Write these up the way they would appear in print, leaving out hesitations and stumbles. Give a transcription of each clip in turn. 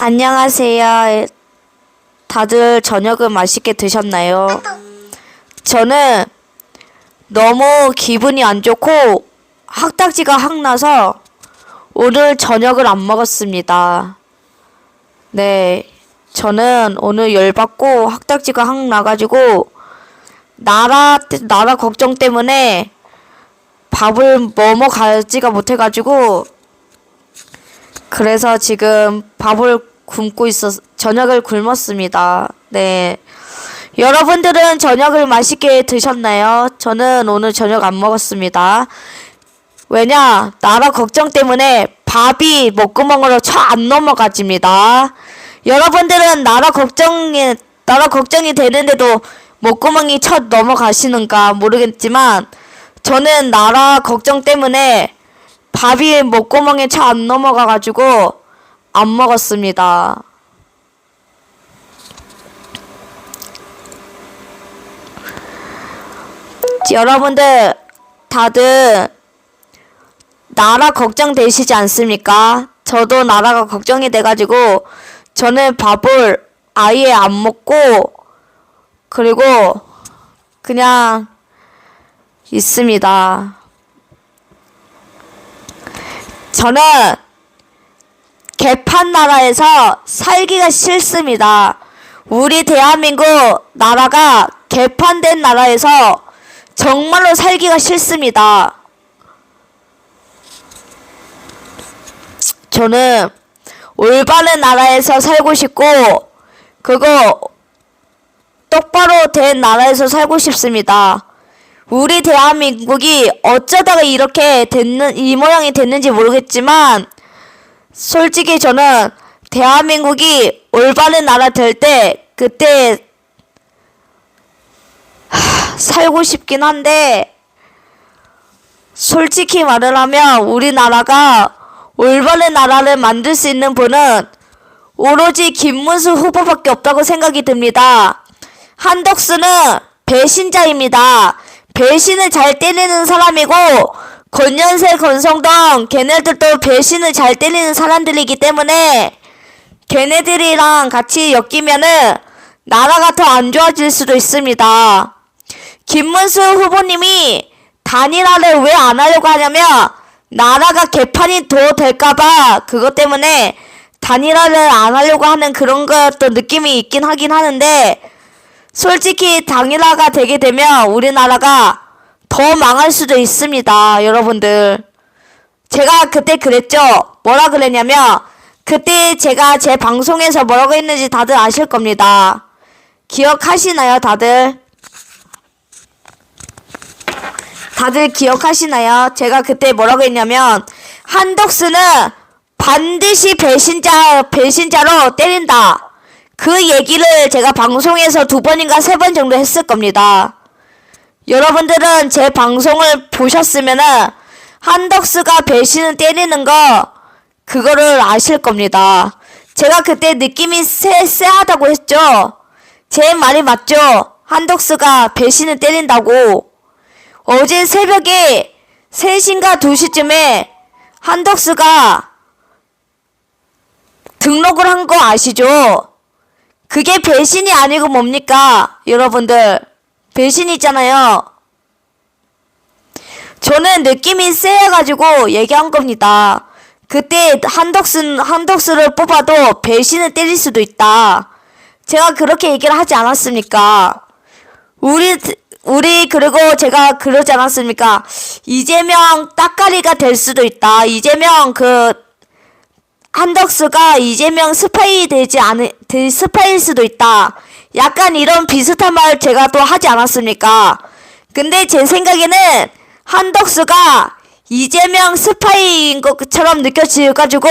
안녕하세요. 다들 저녁을 맛있게 드셨나요? 저는 너무 기분이 안 좋고 학딱지가 확 나서 오늘 저녁을 안 먹었습니다. 네, 저는 오늘 열받고 학딱지가 확 나가지고 나라 걱정 때문에 밥을 먹어가지가 못해가지고 그래서 지금 밥을 저녁을 굶었습니다. 네. 여러분들은 저녁을 맛있게 드셨나요? 저는 오늘 저녁 안 먹었습니다. 왜냐? 나라 걱정 때문에 밥이 목구멍으로 안 넘어가집니다. 여러분들은 나라 걱정이 되는데도 목구멍이 넘어가시는가 모르겠지만 저는 나라 걱정 때문에 밥이 목구멍에 안 넘어가가지고 안 먹었습니다. 여러분들 다들 나라 걱정 되시지 않습니까? 저도 나라가 걱정이 돼가지고 저는 밥을 아예 안 먹고 그리고 그냥 있습니다. 저는 개판 나라에서 살기가 싫습니다. 우리 대한민국 나라가 개판된 나라에서 정말로 살기가 싫습니다. 저는 올바른 나라에서 살고 싶고 그거 똑바로 된 나라에서 살고 싶습니다. 우리 대한민국이 어쩌다가 이렇게 이 모양이 됐는지 모르겠지만 솔직히 저는 대한민국이 올바른 나라 될 때 그때 살고 싶긴 한데 솔직히 말을 하면 우리나라가 올바른 나라를 만들 수 있는 분은 오로지 김문수 후보밖에 없다고 생각이 듭니다. 한덕수는 배신자입니다. 배신을 잘 때리는 사람이고 권연세, 권성동 걔네들도 배신을 잘 때리는 사람들이기 때문에 걔네들이랑 같이 엮이면은 나라가 더 안 좋아질 수도 있습니다. 김문수 후보님이 단일화를 왜 안 하려고 하냐면 나라가 개판이 더 될까봐 그것 때문에 단일화를 안 하려고 하는 그런 것도 느낌이 있긴 하긴 하는데 솔직히 단일화가 되게 되면 우리나라가 더 망할 수도 있습니다. 여러분들 제가 그때 그랬죠. 뭐라 그랬냐면 그때 제가 제 방송에서 뭐라고 했는지 다들 아실 겁니다. 기억하시나요 다들? 다들 기억하시나요? 제가 그때 뭐라고 했냐면 한덕수는 반드시 배신자로 때린다. 그 얘기를 제가 방송에서 2번인가 3번 정도 했을 겁니다. 여러분들은 제 방송을 보셨으면은 한덕수가 배신을 때리는 거 그거를 아실 겁니다. 제가 그때 느낌이 쎄하다고 했죠. 제 말이 맞죠? 한덕수가 배신을 때린다고. 어제 새벽에 3시인가 2시쯤에 한덕수가 등록을 한 거 아시죠? 그게 배신이 아니고 뭡니까? 여러분들 배신이잖아요. 저는 느낌이 쎄해가지고 얘기한 겁니다. 그때 한덕수를 뽑아도 배신을 때릴 수도 있다. 제가 그렇게 얘기를 하지 않았습니까? 우리 그리고 제가 그러지 않았습니까? 이재명 따까리가 될 수도 있다. 한덕수가 이재명 스파이일 수도 있다. 약간 이런 비슷한 말 제가 또 하지 않았습니까? 근데 제 생각에는 한덕수가 이재명 스파이인 것처럼 느껴져가지고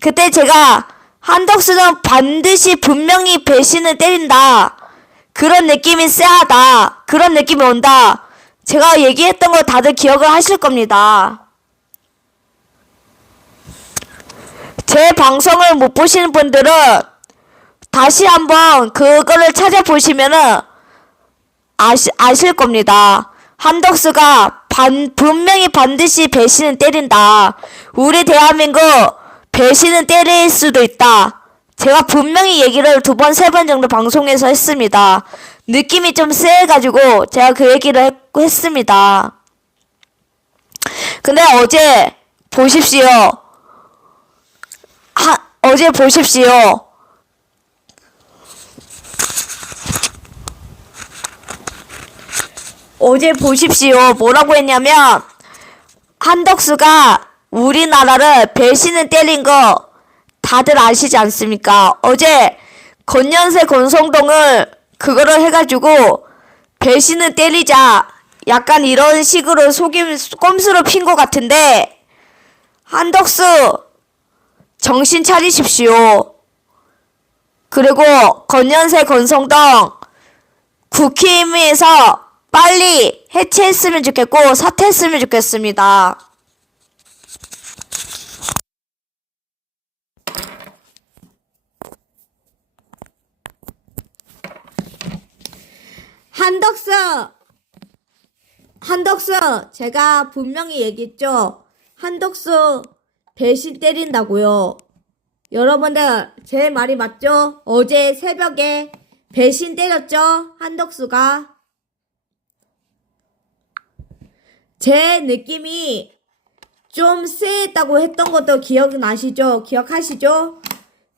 그때 제가 한덕수는 반드시 분명히 배신을 때린다. 그런 느낌이 쎄하다. 그런 느낌이 온다. 제가 얘기했던 거 다들 기억을 하실 겁니다. 제 방송을 못 보시는 분들은 다시 한번 그거를 찾아보시면은 아실 겁니다. 한덕수가 분명히 반드시 배신은 때린다. 우리 대한민국 배신은 때릴 수도 있다. 제가 분명히 얘기를 2번, 3번 정도 방송에서 했습니다. 느낌이 좀 쎄해가지고 제가 그 얘기를 했습니다. 근데 어제 보십시오. 어제 보십시오. 어제 보십시오. 뭐라고 했냐면 한덕수가 우리나라를 배신을 때린 거 다들 아시지 않습니까? 어제 건현세 권성동을 그거를 해가지고 배신을 때리자 약간 이런 식으로 꼼수로 핀 것 같은데 한덕수 정신 차리십시오. 그리고 건현세 권성동 국힘에서 빨리 해체했으면 좋겠고 사퇴했으면 좋겠습니다. 한덕수 제가 분명히 얘기했죠. 한덕수 배신 때린다고요. 여러분들 제 말이 맞죠? 어제 새벽에 배신 때렸죠? 한덕수가. 제 느낌이 좀 쎄했다고 했던 것도 기억나시죠? 기억하시죠?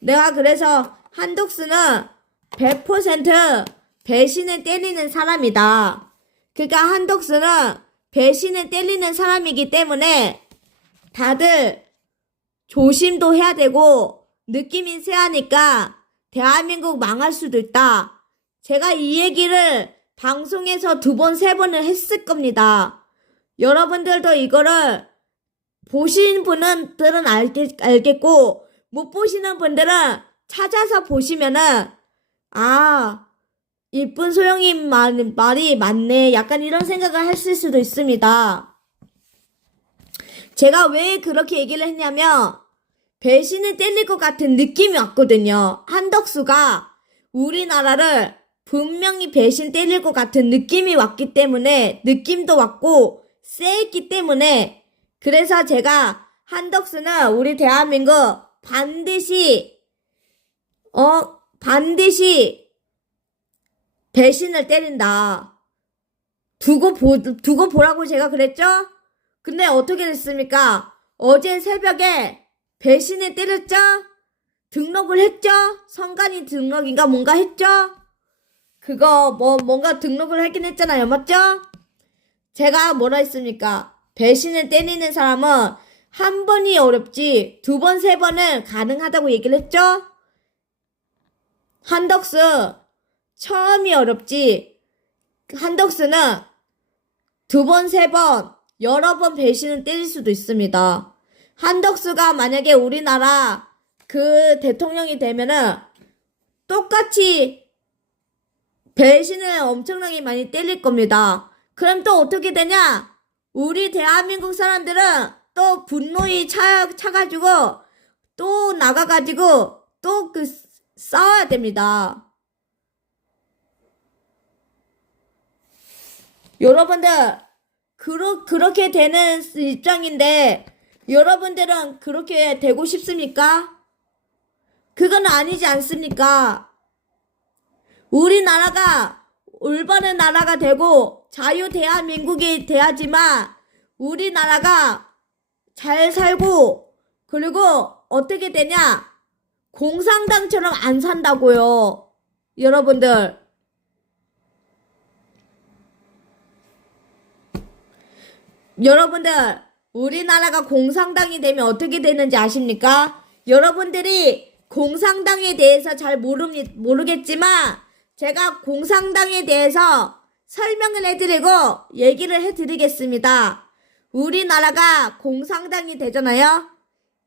내가 그래서 한덕수는 100% 배신을 때리는 사람이다. 그러니까 한덕수는 배신을 때리는 사람이기 때문에 다들 조심도 해야 되고 느낌이 쎄하니까 대한민국 망할 수도 있다. 제가 이 얘기를 방송에서 2번, 3번을 했을 겁니다. 여러분들도 이거를 보신 분들은 알겠고 못 보시는 분들은 찾아서 보시면은 이쁜 소영이 말이 맞네. 약간 이런 생각을 했을 수도 있습니다. 제가 왜 그렇게 얘기를 했냐면 배신을 때릴 것 같은 느낌이 왔거든요. 한덕수가 우리나라를 분명히 배신 때릴 것 같은 느낌이 왔기 때문에 느낌도 왔고 쎄했기 때문에 그래서 제가 한덕수는 우리 대한민국 반드시 배신을 때린다. 두고 보라고 제가 그랬죠? 근데 어떻게 됐습니까? 어제 새벽에 배신을 때렸죠? 등록을 했죠? 선관위 등록인가 뭔가 했죠? 그거 뭔가 등록을 하긴 했잖아요. 맞죠? 제가 뭐라 했습니까? 배신을 때리는 사람은 한 번이 어렵지 2번, 3번은 가능하다고 얘기를 했죠? 한덕수 처음이 어렵지 한덕수는 2번, 3번 여러 번 배신을 때릴 수도 있습니다. 한덕수가 만약에 우리나라 그 대통령이 되면은 똑같이 배신을 엄청나게 많이 때릴 겁니다. 그럼 또 어떻게 되냐? 우리 대한민국 사람들은 또 분노에 차가지고 또 나가가지고 또 싸워야 됩니다. 여러분들 그렇게 되는 입장인데 여러분들은 그렇게 되고 싶습니까? 그건 아니지 않습니까? 우리나라가 올바른 나라가 되고 자유 대한민국이 돼야지만 우리나라가 잘 살고 그리고 어떻게 되냐? 공산당처럼 안 산다고요. 여러분들. 우리나라가 공산당이 되면 어떻게 되는지 아십니까? 여러분들이 공산당에 대해서 잘 모르겠지만 제가 공산당에 대해서 설명을 해드리고 얘기를 해드리겠습니다. 우리나라가 공산당이 되잖아요.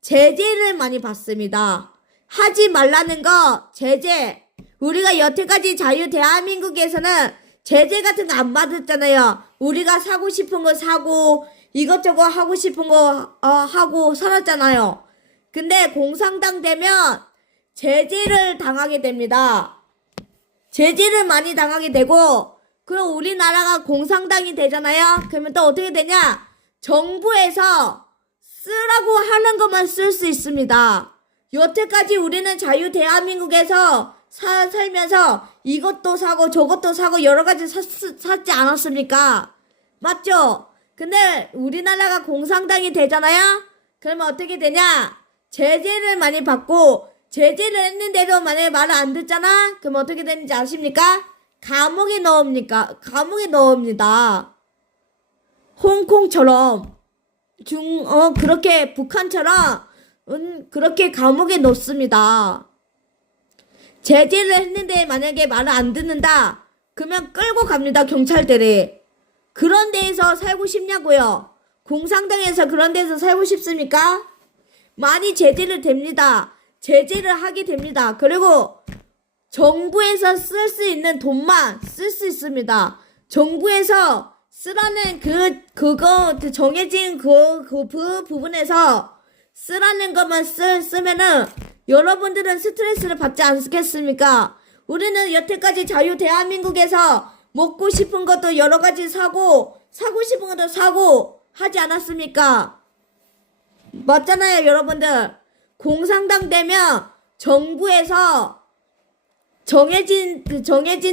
제재를 많이 받습니다. 하지 말라는 거 제재. 우리가 여태까지 자유 대한민국에서는 제재 같은 거 안 받았잖아요. 우리가 사고 싶은 거 사고 이것저것 하고 싶은 거 하고 살았잖아요. 근데 공산당 되면 제재를 당하게 됩니다. 제재를 많이 당하게 되고 그럼 우리나라가 공산당이 되잖아요. 그러면 또 어떻게 되냐? 정부에서 쓰라고 하는 것만 쓸 수 있습니다. 여태까지 우리는 자유 대한민국에서 살면서 이것도 사고 저것도 사고 여러 가지 샀지 않았습니까? 맞죠? 근데 우리나라가 공산당이 되잖아요? 그러면 어떻게 되냐? 제재를 많이 받고 제재를 했는데도 만약에 말을 안 듣잖아? 그럼 어떻게 되는지 아십니까? 감옥에 넣습니다. 홍콩처럼 그렇게 북한처럼 그렇게 감옥에 넣습니다. 제재를 했는데 만약에 말을 안 듣는다 그러면 끌고 갑니다. 경찰들이. 그런 데에서 살고 싶냐고요? 공산당에서 그런 데서 살고 싶습니까? 많이 제재를 됩니다. 제재를 하게 됩니다. 그리고 정부에서 쓸 수 있는 돈만 쓸 수 있습니다. 정부에서 쓰라는 그거 정해진 그 부분에서 쓰라는 것만 쓰면은 여러분들은 스트레스를 받지 않겠습니까? 우리는 여태까지 자유 대한민국에서 먹고 싶은 것도 여러 가지 사고 싶은 것도 사고 하지 않았습니까? 맞잖아요, 여러분들. 공산당 되면 정부에서 정해진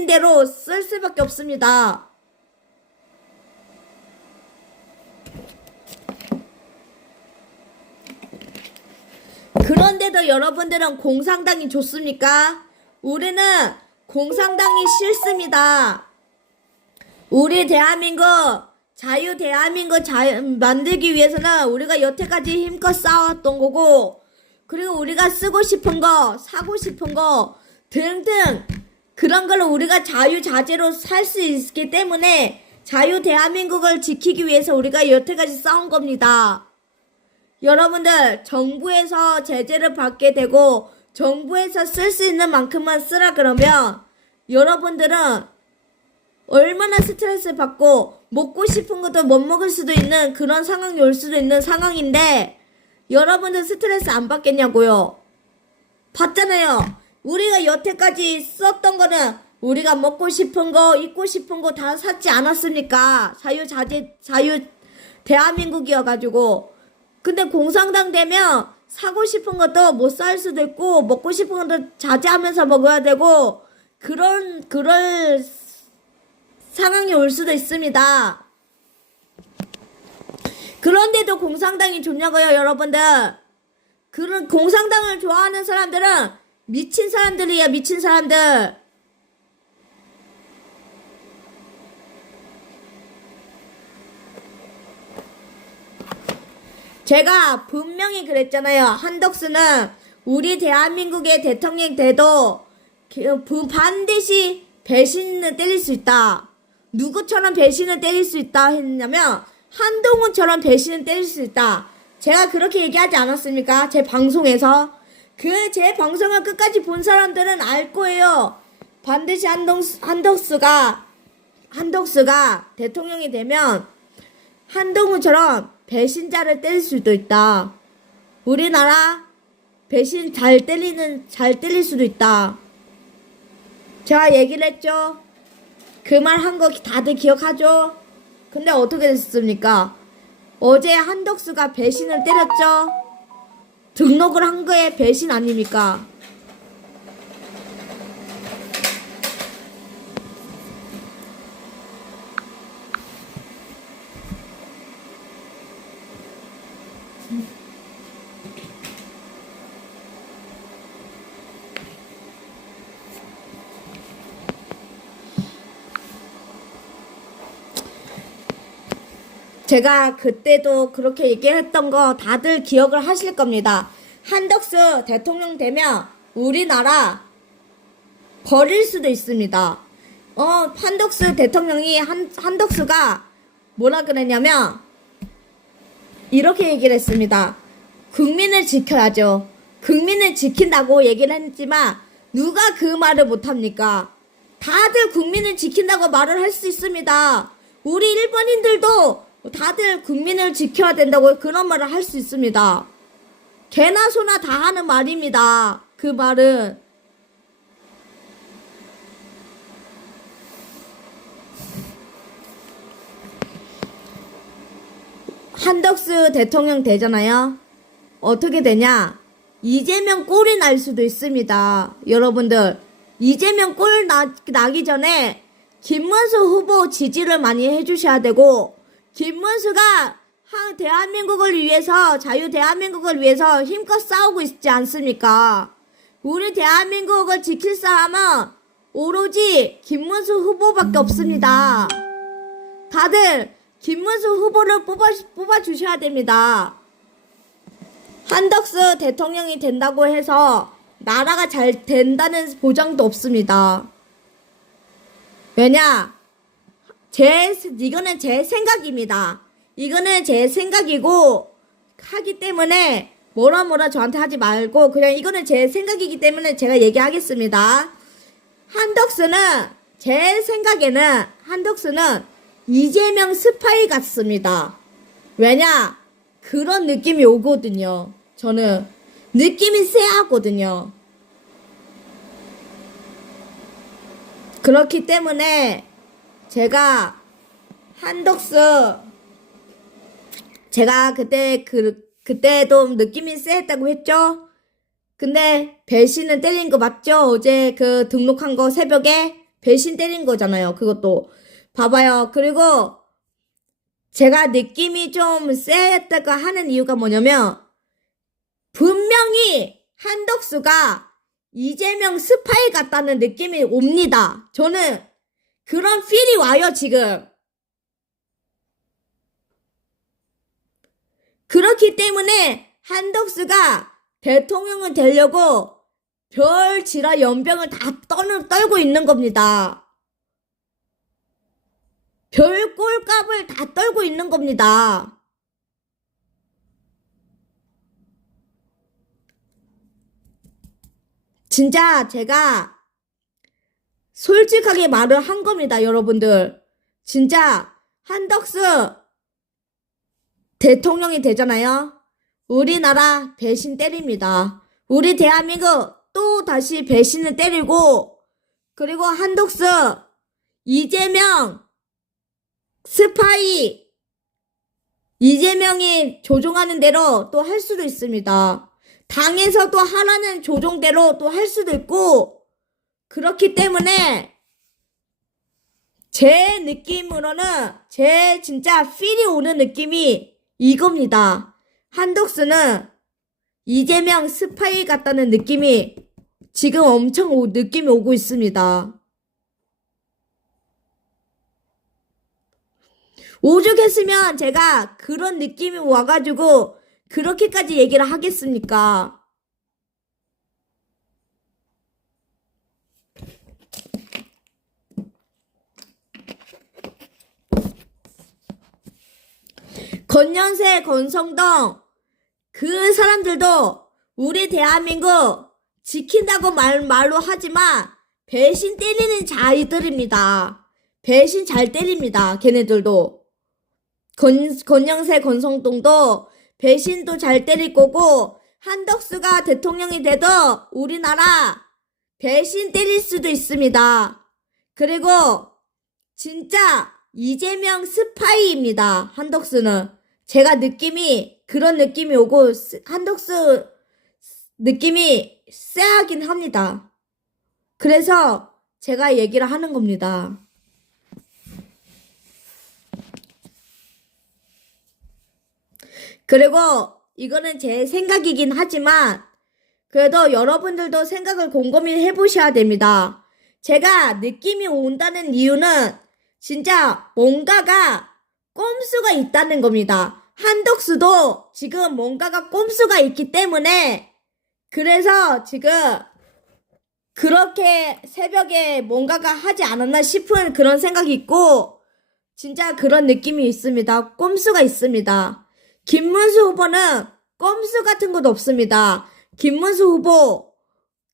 대로 쓸 수밖에 없습니다. 그런데도 여러분들은 공산당이 좋습니까? 우리는 공산당이 싫습니다. 우리 대한민국 자유 대한민국 만들기 위해서는 우리가 여태까지 힘껏 싸웠던 거고, 그리고 우리가 쓰고 싶은 거 사고 싶은 거 등등 그런 걸 우리가 자유자재로 살 수 있기 때문에 자유 대한민국을 지키기 위해서 우리가 여태까지 싸운 겁니다. 여러분들, 정부에서 제재를 받게 되고 정부에서 쓸 수 있는 만큼만 쓰라 그러면 여러분들은 얼마나 스트레스 받고 먹고 싶은 것도 못 먹을 수도 있는 그런 상황이 올 수도 있는 상황인데 여러분들 스트레스 안 받겠냐고요? 받잖아요. 우리가 여태까지 썼던 거는 우리가 먹고 싶은 거 입고 싶은 거 다 샀지 않았습니까? 자유 대한민국이어가지고. 근데 공산당 되면 사고 싶은 것도 못 살 수도 있고 먹고 싶은 것도 자제하면서 먹어야 되고 그럴 상황이 올 수도 있습니다. 그런데도 공산당이 좋냐고요, 여러분들? 그런 공산당을 좋아하는 사람들은 미친 사람들이야, 미친 사람들. 제가 분명히 그랬잖아요. 한덕수는 우리 대한민국의 대통령 돼도 반드시 배신을 때릴 수 있다. 누구처럼 배신을 때릴 수 있다 했냐면 한동훈처럼 배신을 때릴 수 있다. 제가 그렇게 얘기하지 않았습니까? 제 방송에서. 제 방송을 끝까지 본 사람들은 알 거예요. 반드시 한덕수가 대통령이 되면 한동훈처럼 배신자를 때릴 수도 있다. 우리나라 배신 잘 때릴 수도 있다. 제가 얘기를 했죠. 그 말 한 거 다들 기억하죠? 근데 어떻게 됐습니까? 어제 한덕수가 배신을 때렸죠? 등록을 한 거에 배신 아닙니까? 제가 그때도 그렇게 얘기했던 거 다들 기억을 하실 겁니다. 한덕수 대통령 되면 우리나라 버릴 수도 있습니다. 한덕수 대통령이 한덕수가 뭐라 그랬냐면 이렇게 얘기를 했습니다. 국민을 지켜야죠. 국민을 지킨다고 얘기를 했지만 누가 그 말을 못합니까? 다들 국민을 지킨다고 말을 할 수 있습니다. 우리 일본인들도 다들 국민을 지켜야 된다고 그런 말을 할 수 있습니다. 개나 소나 다 하는 말입니다. 그 말은. 한덕수 대통령 되잖아요. 어떻게 되냐? 이재명 꼴이 날 수도 있습니다. 여러분들, 이재명 꼴 나기 전에 김문수 후보 지지를 많이 해주셔야 되고, 김문수가 대한민국을 위해서, 자유 대한민국을 위해서 힘껏 싸우고 있지 않습니까? 우리 대한민국을 지킬 사람은 오로지 김문수 후보밖에 없습니다. 다들 김문수 후보를 뽑아주셔야 됩니다. 한덕수 대통령이 된다고 해서 나라가 잘 된다는 보장도 없습니다. 왜냐? 이거는 제 생각입니다. 이거는 제 생각이고, 하기 때문에 뭐라 저한테 하지 말고, 그냥 이거는 제 생각이기 때문에 제가 얘기하겠습니다. 제 생각에는 한덕수는 이재명 스파이 같습니다. 왜냐? 그런 느낌이 오거든요. 저는 느낌이 쎄하거든요. 그렇기 때문에 제가 제가 그때도 느낌이 쎄했다고 했죠? 근데 배신은 때린 거 맞죠? 어제 그 등록한 거 새벽에 배신 때린 거잖아요. 그것도 봐봐요. 그리고 제가 느낌이 좀 쎄했다고 하는 이유가 뭐냐면, 분명히 한덕수가 이재명 스파이 같다는 느낌이 옵니다. 저는 그런 필이 와요, 지금. 그렇기 때문에 한덕수가 대통령을 되려고 별지라 연병을 다 떨고 있는 겁니다. 별 꼴값을 다 떨고 있는 겁니다. 진짜 제가 솔직하게 말을 한 겁니다, 여러분들. 진짜 한덕수 대통령이 되잖아요. 우리나라 배신 때립니다. 우리 대한민국 또 다시 배신을 때리고, 그리고 한덕수, 이재명 스파이, 이재명이 조종하는 대로 또 할 수도 있습니다. 당에서 또 하라는 조종대로 또 할 수도 있고, 그렇기 때문에 제 느낌으로는 제 진짜 필이 오는 느낌이 이겁니다. 한덕수는 이재명 스파이 같다는 느낌이 지금 엄청 느낌이 오고 있습니다. 오죽했으면 제가 그런 느낌이 와가지고 그렇게까지 얘기를 하겠습니까? 건연세, 권성동, 그 사람들도 우리 대한민국 지킨다고 말로 하지만 배신 때리는 자들입니다. 배신 잘 때립니다. 걔네들도. 건영세, 권성동도 배신도 잘 때릴 거고, 한덕수가 대통령이 돼도 우리나라 배신 때릴 수도 있습니다. 그리고 진짜 이재명 스파이입니다. 한덕수는. 제가 그런 느낌이 오고, 한덕수 느낌이 쎄하긴 합니다. 그래서 제가 얘기를 하는 겁니다. 그리고 이거는 제 생각이긴 하지만, 그래도 여러분들도 생각을 곰곰이 해보셔야 됩니다. 제가 느낌이 온다는 이유는 진짜 뭔가가 꼼수가 있다는 겁니다. 한덕수도 지금 뭔가가 꼼수가 있기 때문에, 그래서 지금 그렇게 새벽에 뭔가가 하지 않았나 싶은 그런 생각이 있고, 진짜 그런 느낌이 있습니다. 꼼수가 있습니다. 김문수 후보는 꼼수 같은 것도 없습니다. 김문수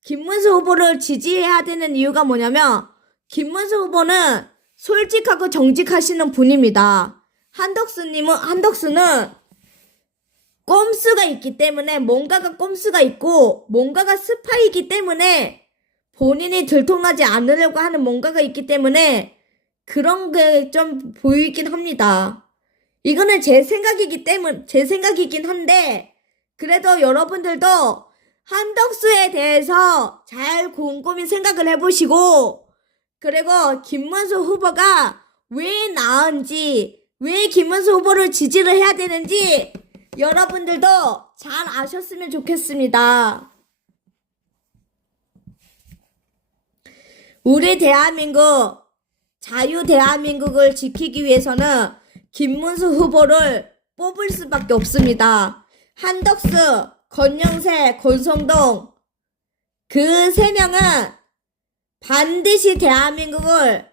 후보를 지지해야 되는 이유가 뭐냐면, 김문수 후보는 솔직하고 정직하시는 분입니다. 한덕수는 꼼수가 있기 때문에, 뭔가가 꼼수가 있고, 뭔가가 스파이이기 때문에, 본인이 들통나지 않으려고 하는 뭔가가 있기 때문에, 그런 게 좀 보이긴 합니다. 이거는 제 생각이긴 한데, 그래도 여러분들도 한덕수에 대해서 잘 곰곰이 생각을 해보시고, 그리고 김문수 후보가 왜 나은지, 왜 김문수 후보를 지지를 해야 되는지 여러분들도 잘 아셨으면 좋겠습니다. 우리 대한민국, 자유 대한민국을 지키기 위해서는 김문수 후보를 뽑을 수밖에 없습니다. 한덕수, 권영세, 권성동 그 세 명은 반드시 대한민국을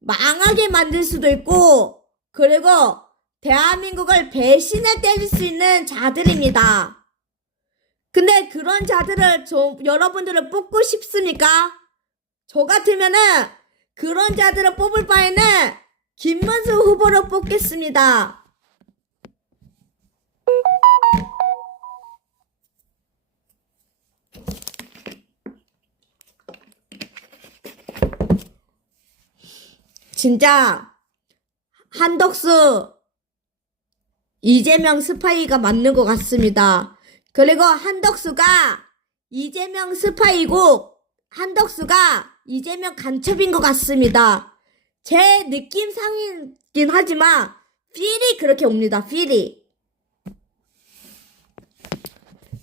망하게 만들 수도 있고, 그리고 대한민국을 배신을 때릴 수 있는 자들입니다. 근데 그런 자들을 여러분들을 뽑고 싶습니까? 저 같으면은 그런 자들을 뽑을 바에는 김문수 후보를 뽑겠습니다. 진짜 한덕수, 이재명 스파이가 맞는 것 같습니다. 그리고 한덕수가 이재명 스파이고 한덕수가 이재명 간첩인 것 같습니다. 제 느낌상이긴 하지만 필이 그렇게 옵니다. 필이.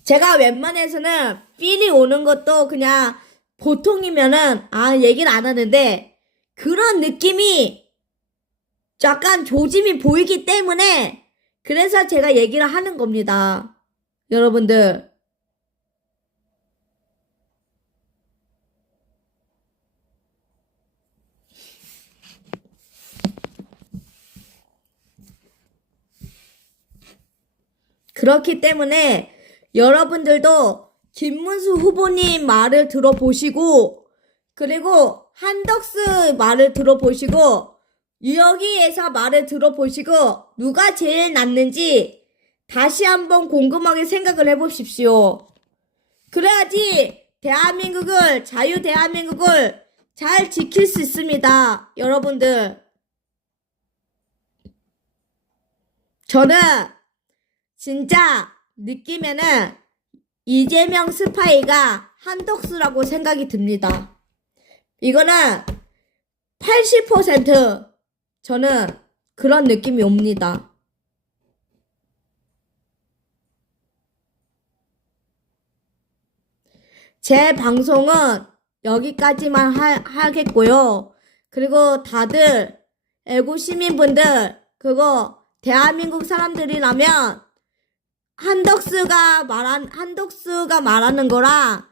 제가 웬만해서는 필이 오는 것도 그냥 보통이면은 얘기를 안 하는데, 그런 느낌이 약간 조짐이 보이기 때문에 그래서 제가 얘기를 하는 겁니다. 여러분들. 그렇기 때문에 여러분들도 김문수 후보님 말을 들어보시고, 그리고 한덕수 말을 들어보시고, 여기에서 말을 들어보시고 누가 제일 낫는지 다시 한번 곰곰하게 생각을 해보십시오. 그래야지 대한민국을, 자유 대한민국을 잘 지킬 수 있습니다. 여러분들. 저는 진짜 느낌에는 이재명 스파이가 한덕수라고 생각이 듭니다. 이거는 80% 저는 그런 느낌이 옵니다. 제 방송은 여기까지만 하겠고요. 그리고 다들 애국 시민분들, 그거 대한민국 사람들이라면 한덕수가 말하는 거랑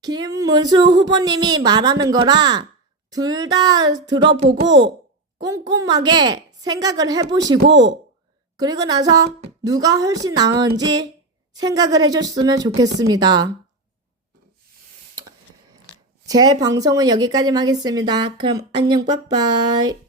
김문수 후보님이 말하는 거랑 둘 다 들어보고 꼼꼼하게 생각을 해보시고, 그리고 나서 누가 훨씬 나은지 생각을 해줬으면 좋겠습니다. 제 방송은 여기까지만 하겠습니다. 그럼 안녕, 빠빠이.